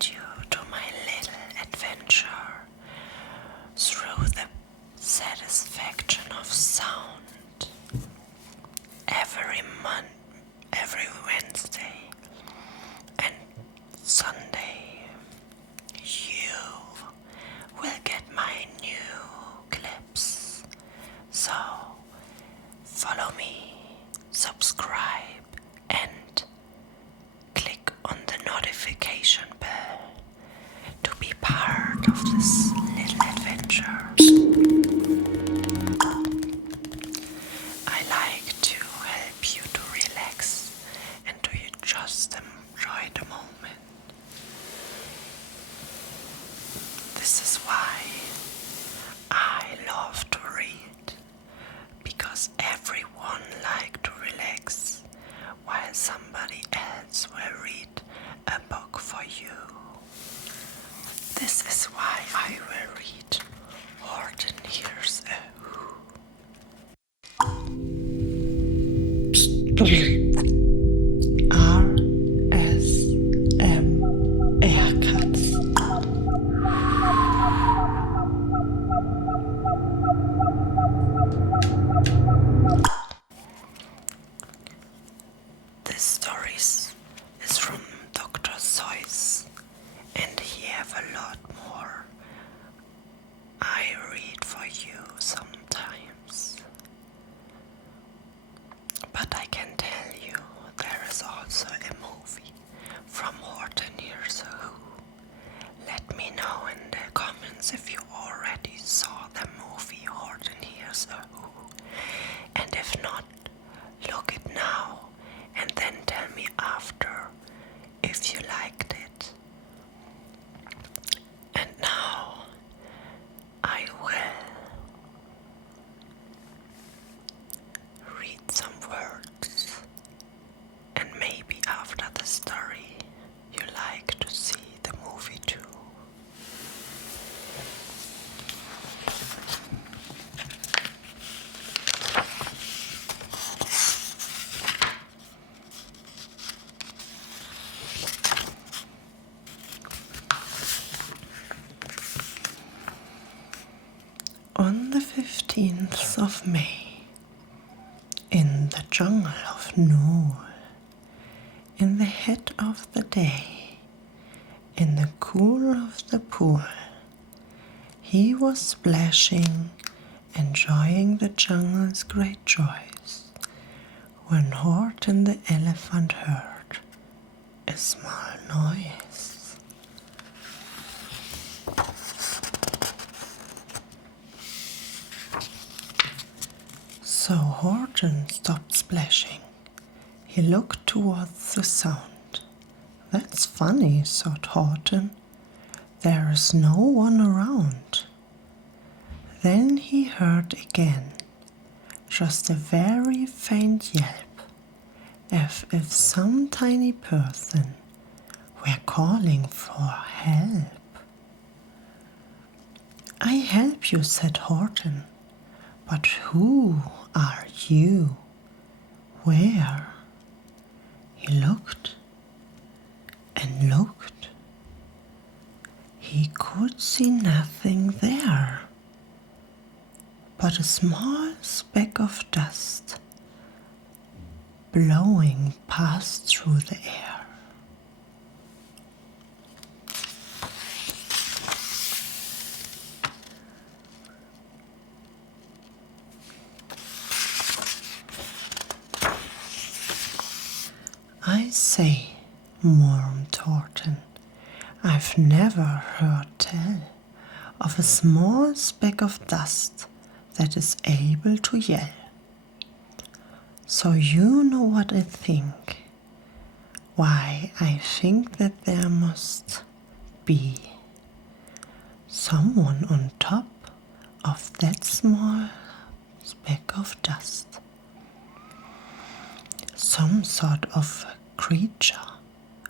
invite you to my little adventure through the satisfaction of sound. Every Wednesday and Sunday, you will get my new clips. So follow me, subscribe, and click on the notification bell to be part of this little adventure. I like to help you to relax and to just enjoy the moment. This is why I love to read, because everyone likes to relax while somebody else will read a book for you. This is why I will read Horten Hears a Who. Katz. This story is from Dr. Seuss, and he have a lot more. I read for you sometimes. But I can tell you there is also a movie from Horten Hears a Who. Let me know in the comments if you already saw the movie Horten Hears a Who. And if not, look it now and then tell me after if you liked it. And now I will read some words, and maybe after the story you like to see the movie too. On the 15th of May, in the jungle of Nool, in the heat of the day, in the cool of the pool, he was splashing, enjoying the jungle's great joys, when Horten the elephant heard a small noise. So Horten stopped splashing. He looked towards the sound. That's funny, thought Horten. There is no one around. Then he heard again, just a very faint yelp, as if some tiny person were calling for help. I help you, said Horten, but who are you? Where? He looked and looked. He could see nothing there but a small speck of dust blowing past through the air. I say, murmured Horten, I've never heard tell of a small speck of dust that is able to yell. So you know what I think. Why, I think that there must be someone on top of that small speck of dust. Some sort of creature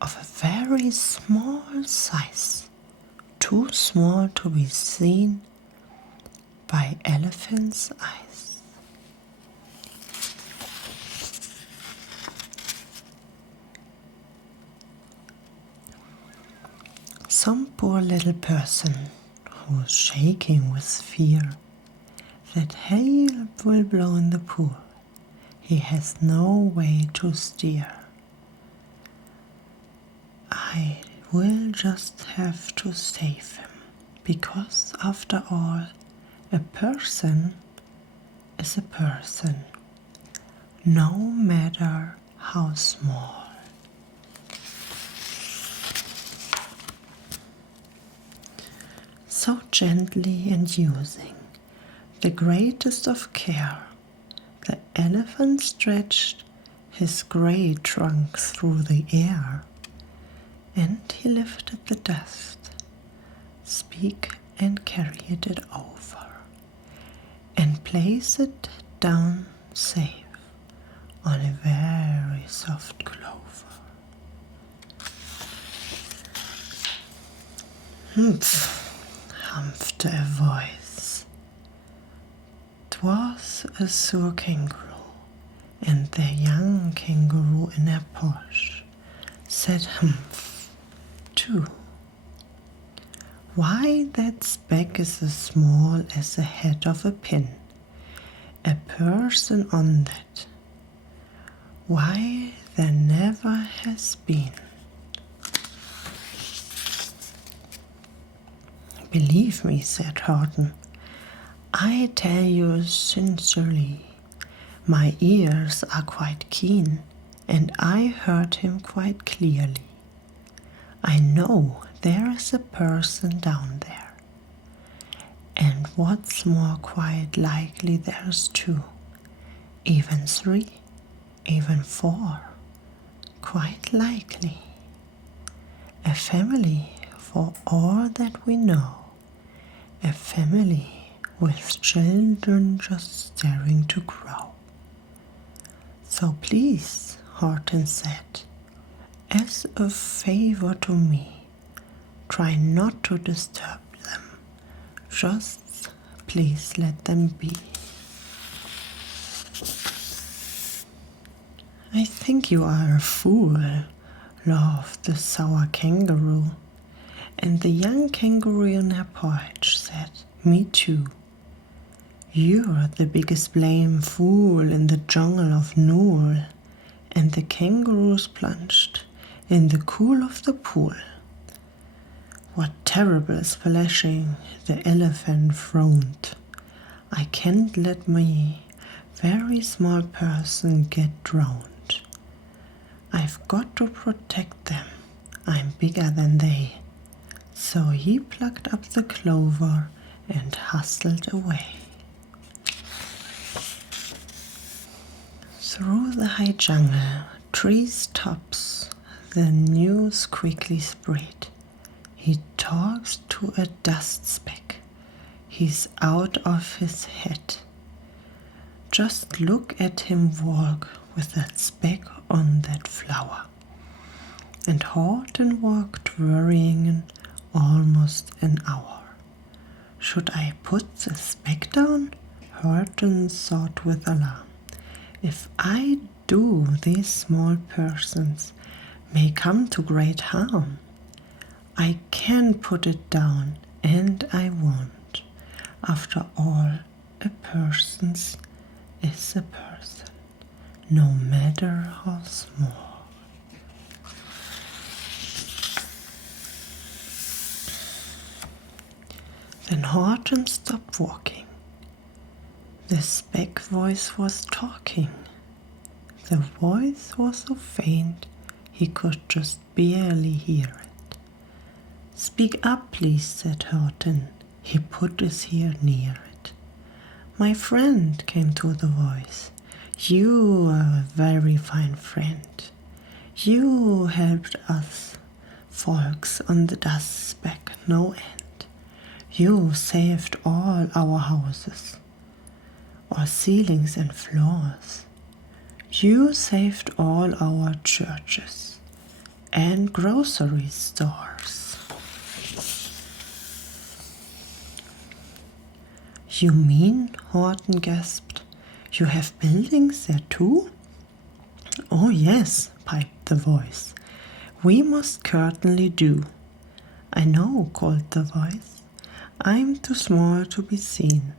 of a very small size, too small to be seen by elephants' eyes. Some poor little person who's shaking with fear that hail will blow in the pool. He has no way to steer. I will just have to save him, because after all, a person is a person, no matter how small. So gently and using the greatest of care, the elephant stretched his grey trunk through the air, and he lifted the dust, speak and carried it over, and placed it down safe on a very soft clover. Humphed a voice. 'Twas a sure kangaroo, and the young kangaroo in her posh said humph too. Why, that speck is as small as the head of a pin, a person on that. Why, there never has been. Believe me, said Horten, I tell you sincerely, my ears are quite keen, and I heard him quite clearly. I know there is a person down there, and what's more, quite likely there's two, even three, even four, quite likely. A family for all that we know, a family with children just staring to grow. So please, Horten said, as a favor to me, try not to disturb them. Just please let them be. I think you are a fool, laughed the sour kangaroo. And the young kangaroo in her porridge said, me too. You're the biggest blame fool in the jungle of Nool. And the kangaroos plunged in the cool of the pool. What terrible splashing the elephant frowned. I can't let my very small person get drowned. I've got to protect them. I'm bigger than they. So he plucked up the clover and hustled away. Through the high jungle, trees tops, the news quickly spread. He talks to a dust speck. He's out of his head. Just look at him walk with that speck on that flower. And Horten walked worrying almost an hour. Should I put the speck down? Horten thought with alarm. If I do, these small persons may come to great harm. I can put it down, and I won't. After all, a person is a person, no matter how small. Then Horten stopped walking. The speck voice was talking. The voice was so faint he could just barely hear it. Speak up, please, said Horten. He put his ear near it. My friend, came to the voice. You are a very fine friend. You helped us folks on the dust speck no end. You saved all our houses, or ceilings and floors. You saved all our churches and grocery stores. You mean, Horten gasped, you have buildings there too? Oh yes, piped the voice. We most certainly do. I know, called the voice, I'm too small to be seen,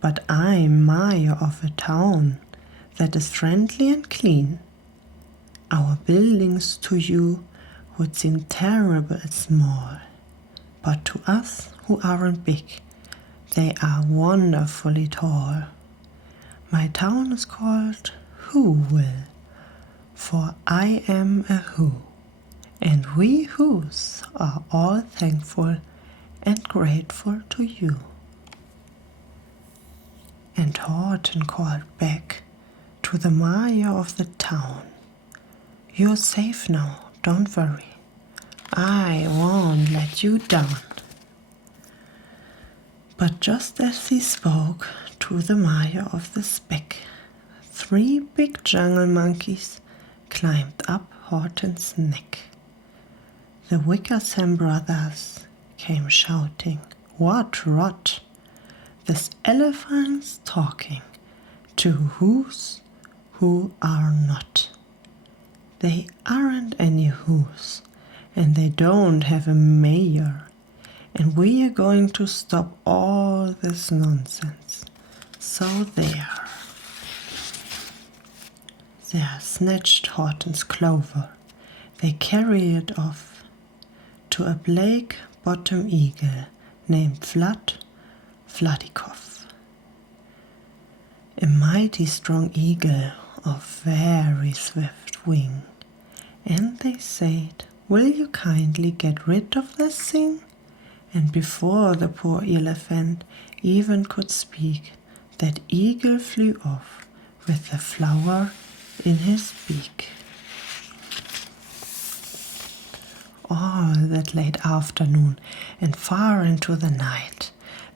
but I'm mayor of a town that is friendly and clean. Our buildings to you would seem terrible small, but to us who aren't big, they are wonderfully tall. My town is called Whoville, for I am a Who, and we Whos are all thankful and grateful to you. And Horten called back to the mayor of the town, You're safe now, don't worry. I won't let you down. But just as he spoke to the mayor of the speck, 3 big jungle monkeys climbed up Horten's neck. The Wickersham brothers came shouting, What rot! This elephant's talking to whos who are not. They aren't any whos, and they don't have a mayor, and we are going to stop all this nonsense. So there. They snatched Horten's clover. They carried it off to a black-bottom eagle named Floodikoff. A mighty strong eagle of very swift wing. And they said, Will you kindly get rid of this thing? And before the poor elephant even could speak, that eagle flew off with the flower in his beak. All that late afternoon and far into the night,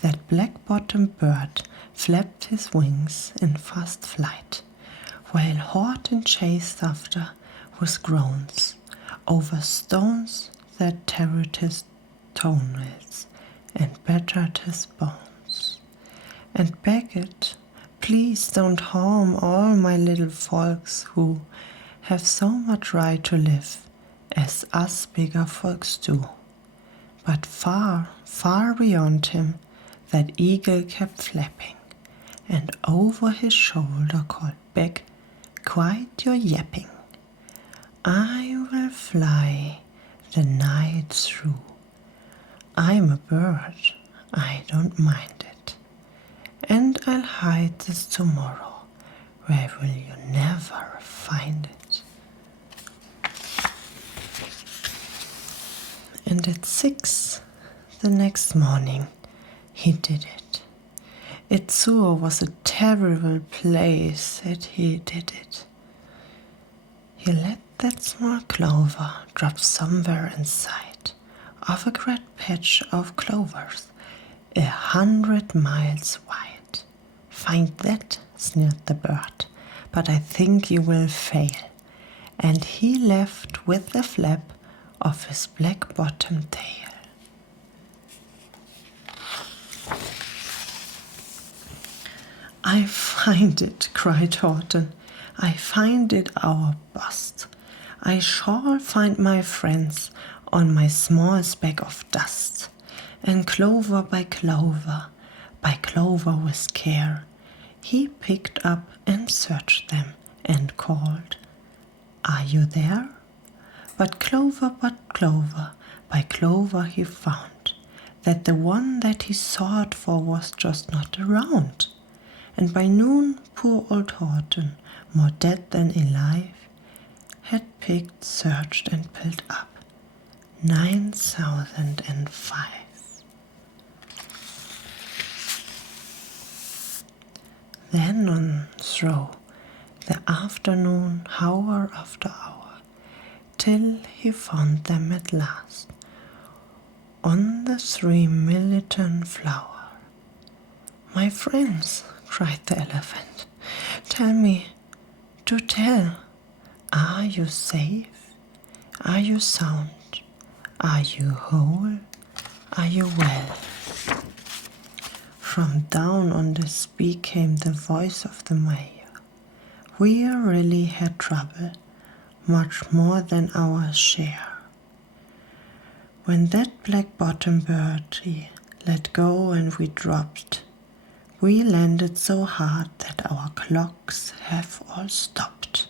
that black-bottomed bird flapped his wings in fast flight, while Horten chased after with groans over stones that teared his toenails and battered his bones, and begged, Please don't harm all my little folks who have so much right to live as us bigger folks do. But far, far beyond him, that eagle kept flapping, and over his shoulder called back, Quiet your yapping. I will fly the night through. I'm a bird, I don't mind it. And I'll hide this tomorrow, where will you never find it. And at 6 the next morning, he did it. It sure was a terrible place that he did it. He let that small clover drop somewhere inside of a great patch of clovers 100 miles wide. Find that, sneered the bird, but I think you will fail. And he left with a flap of his black-bottomed tail. I find it, cried Horten. I find it our bust. I shall find my friends on my small speck of dust. And clover by clover with care, he picked up and searched them and called, Are you there? But clover by clover he found that the one that he sought for was just not around. And by noon poor old Horten, more dead than alive, had picked, searched and pulled up 9,005. Then on through the afternoon, hour after hour, till he found them at last on the 3 flower. My friends, cried the elephant, tell me, do tell, are you safe? Are you sound? Are you whole? Are you well? From down on the speak came the voice of the mayor. We really had trouble, much more than our share. When that black-bottom birdie let go and we dropped, we landed so hard that our clocks have all stopped.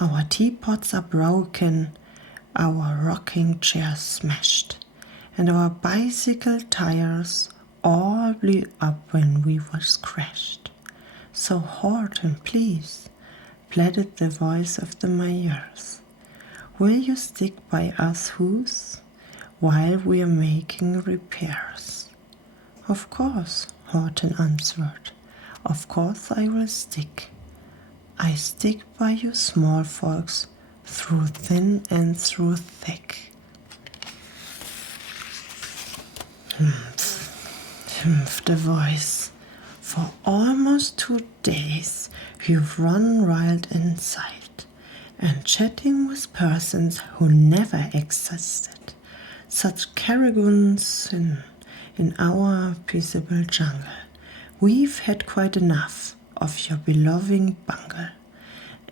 Our teapots are broken, our rocking chairs smashed, and our bicycle tires all blew up when we was crashed. So Horten, please, pleaded the voice of the mayors, will you stick by us who's while we're making repairs? Of course, Horten answered, of course I will stick. I stick by you small folks, through thin and through thick. Humph, the voice. For almost 2 days you've run wild inside, and chatting with persons who never existed. Such caragons in our peaceable jungle. We've had quite enough of your beloved bungle.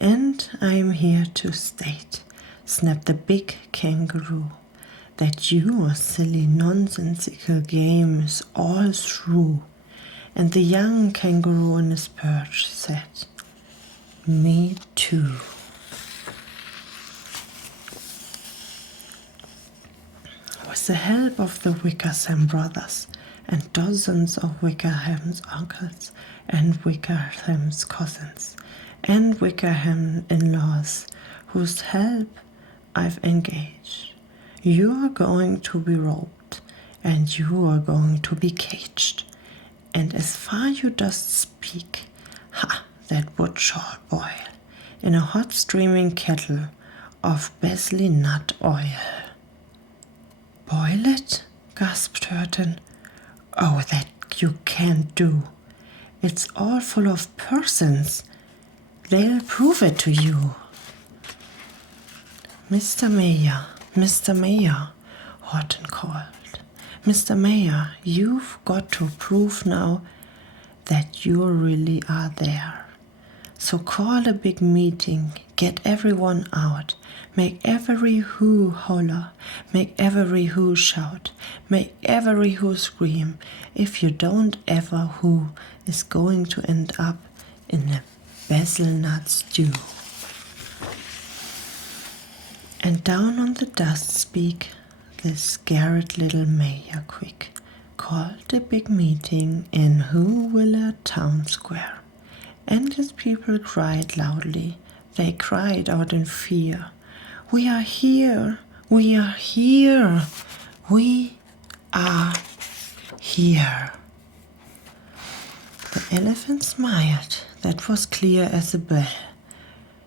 And I'm here to state, snapped the big kangaroo, that your silly nonsensical game is all through. And the young kangaroo on his perch said, me too. With the help of the Wickersham brothers and dozens of Wickerham's uncles and Wickerham's cousins and Wickerham in-laws, whose help I've engaged, you are going to be roped and you are going to be caged. And as far you dost speak, that wood shall boil in a hot steaming kettle of Besley nut oil. Boil it? Gasped Horten. Oh, that you can't do. It's all full of persons. They'll prove it to you. Mr. Mayor, Horten called. Mr. Mayor, you've got to prove now that you really are there. So call a big meeting, get everyone out, make every who holler, make every who shout, make every who scream. If you don't, ever who is going to end up in a hazelnut stew. And down on the dust speak the scared little mayor quick, called a big meeting in Whoville town square. And his people cried loudly, they cried out in fear, we are here, we are here, we are here. The elephant smiled, that was clear as a bell.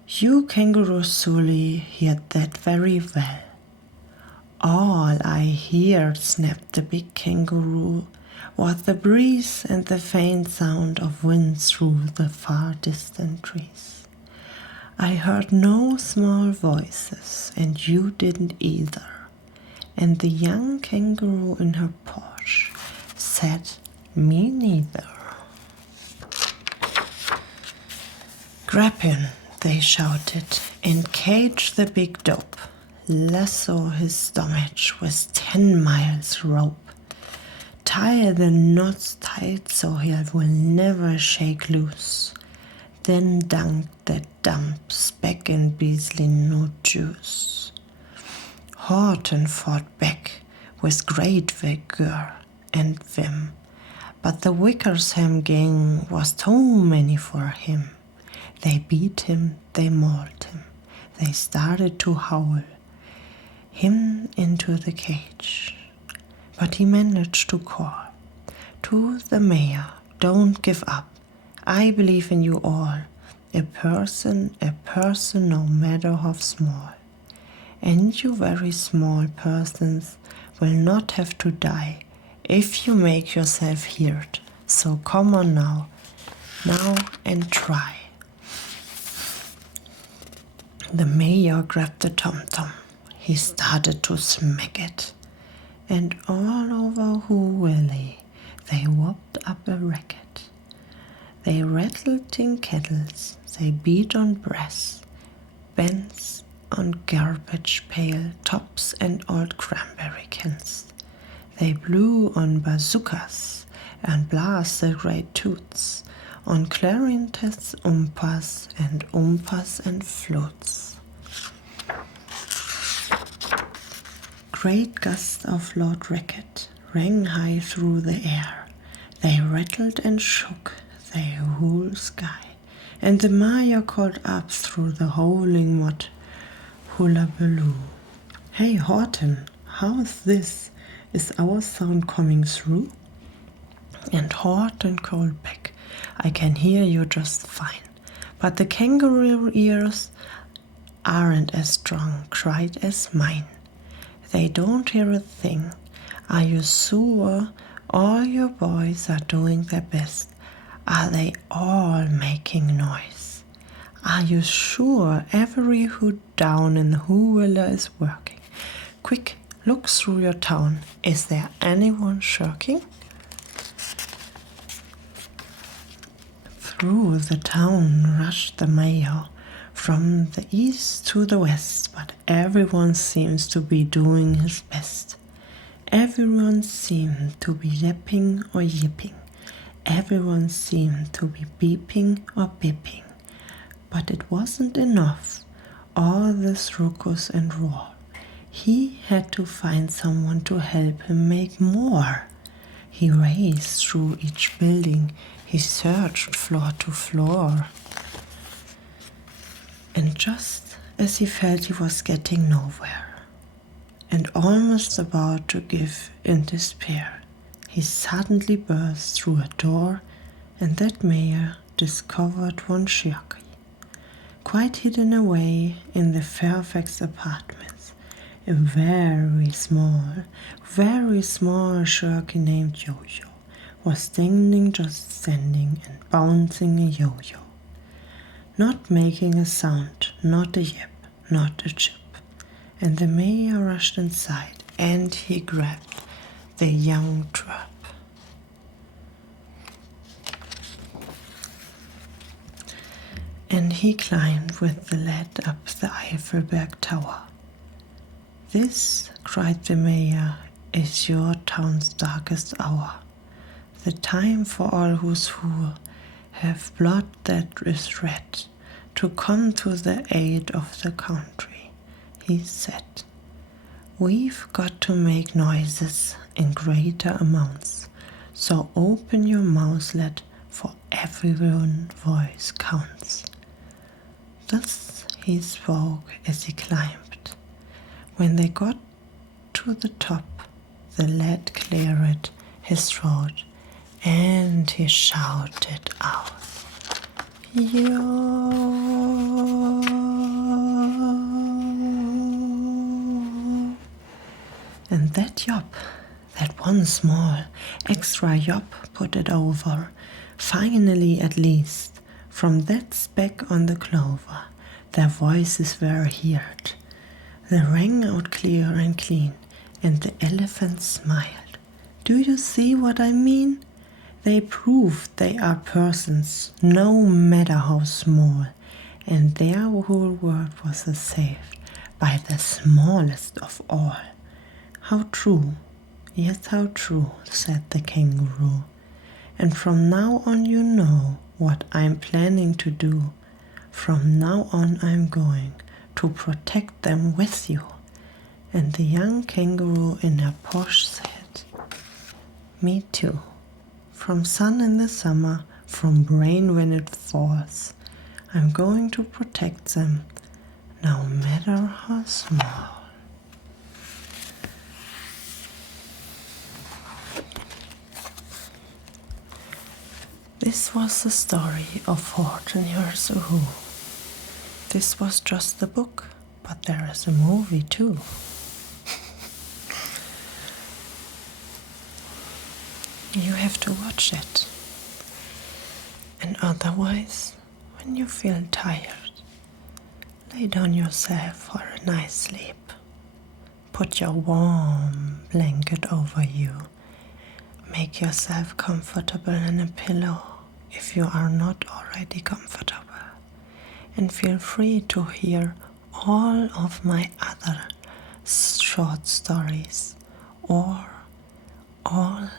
You kangaroo surely heard that very well. All I heard, snapped the big kangaroo, was the breeze and the faint sound of wind through the far distant trees. I heard no small voices, and you didn't either. And the young kangaroo in her porch said, me neither. Grab him, they shouted, and cage the big dope. Lasso his stomach with 10 miles rope. Tie the knots tight so he will never shake loose. Then dunk the dump, speck and beasley no juice. Horten fought back with great vigor and vim, but the Wickersham gang was too many for him. They beat him, they mauled him, they started to howl him into the cage. But he managed to call to the mayor, don't give up. I believe in you all. A person, no matter how small. And you very small persons will not have to die if you make yourself heard. So come on now and try. The mayor grabbed the tom-tom. He started to smack it. And all over Whoville they whopped up a racket. They rattled tin kettles, they beat on brass, bends on garbage pail tops and old cranberry hurricanes. They blew on bazookas and blasted great toots, on clarinets, umpas and flutes. Great gusts of loud racket rang high through the air. They rattled and shook the whole sky, and the Maya called up through the howling mud, hullabaloo. Hey Horten, how's this? Is our sound coming through? And Horten called back, I can hear you just fine, but the kangaroo ears aren't as strong, cried as mine. They don't hear a thing. Are you sure all your boys are doing their best? Are they all making noise? Are you sure every hood down in Whovilla is working? Quick, look through your town. Is there anyone shirking? Through the town rushed the mayor, from the east to the west, but everyone seems to be doing his best. Everyone seemed to be yapping or yipping. Everyone seemed to be beeping or bipping. But it wasn't enough, all this ruckus and roar. He had to find someone to help him make more. He raced through each building. He searched floor to floor. And just as he felt he was getting nowhere, and almost about to give in despair, he suddenly burst through a door, and that mayor discovered one Shirky, quite hidden away in the Fairfax apartments. A very small Shirky named Yo-Yo was just standing and bouncing a yo-yo. Not making a sound, not a yip, not a chip. And the mayor rushed inside, and he grabbed the young twerp. And he climbed with the lad up the Eiffelberg Tower. This, cried the mayor, is your town's darkest hour. The time for all who's who have blood that is red to come to the aid of the country, he said. We've got to make noises in greater amounts, so open your mouth, lad, for everyone's voice counts. Thus he spoke as he climbed. When they got to the top, the lad cleared his throat, and he shouted out, Yo! And that yop, that one small extra yop put it over. Finally, at least, from that speck on the clover, their voices were heard. They rang out clear and clean, and the elephant smiled. Do you see what I mean? They proved they are persons, no matter how small, and their whole world was saved by the smallest of all. How true, yes, how true, said the kangaroo. And from now on you know what I'm planning to do. From now on I'm going to protect them with you. And the young kangaroo in her posh said, Me too. From sun in the summer, from rain when it falls, I'm going to protect them, no matter how small. This was the story of Horten Hears a Who. This was just the book, but there is a movie too. You have to watch it. And otherwise, when you feel tired, lay down yourself for a nice sleep. Put your warm blanket over you. Make yourself comfortable in a pillow if you are not already comfortable. And feel free to hear all of my other short stories or all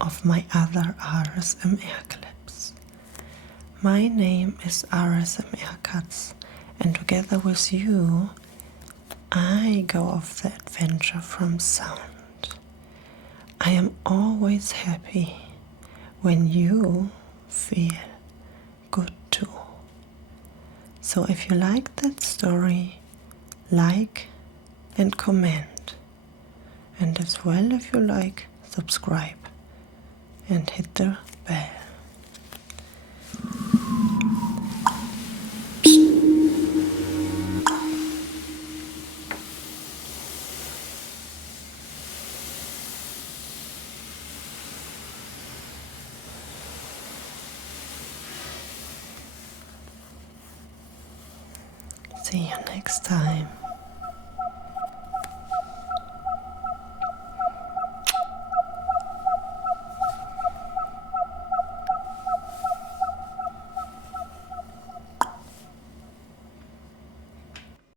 of my other RSMR clips. My name is RSMR Katz, and together with you, I go off the adventure from sound. I am always happy when you feel good too. So if you like that story, like and comment. And as well, if you like, subscribe and hit the bell. See you next time.